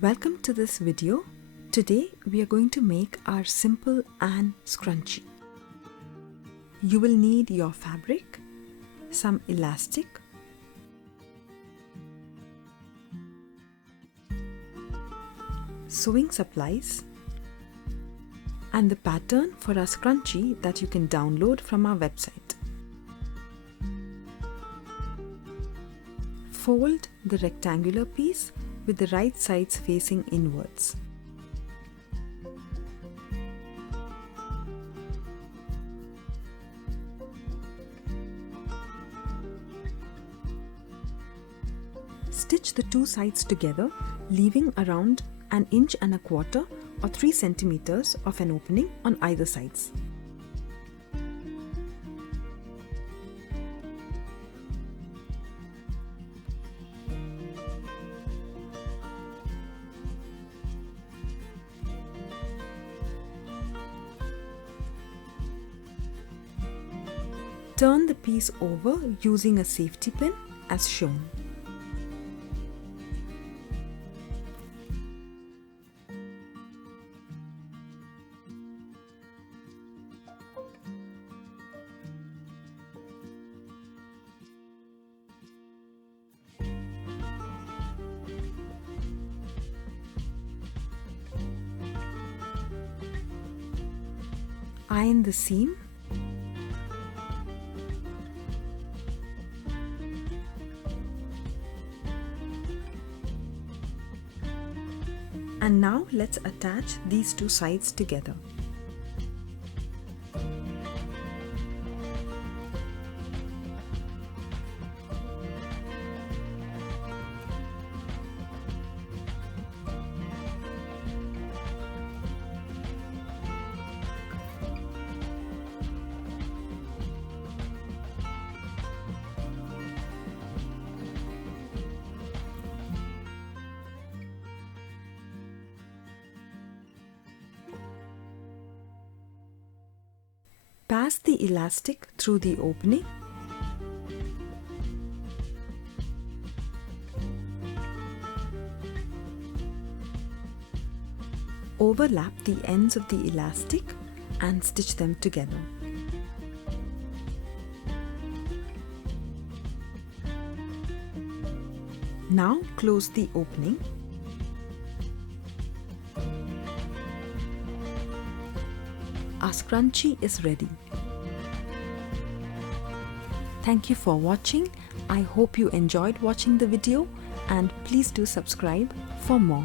Welcome to this video. Today we are going to make our simple Ann Scrunchie. You will need your fabric, some elastic, sewing supplies, and the pattern for our scrunchie that you can download from our website. Fold the rectangular piece with the right sides facing inwards. Stitch the two sides together, leaving around 1.25 inches or 3 centimeters of an opening on either sides. Turn the piece over using a safety pin as shown. Iron the seam. And now let's attach these two sides together. Pass the elastic through the opening. Overlap the ends of the elastic and stitch them together. Now close the opening. Our scrunchie is ready. Thank you for watching. I hope you enjoyed watching the video and please do subscribe for more.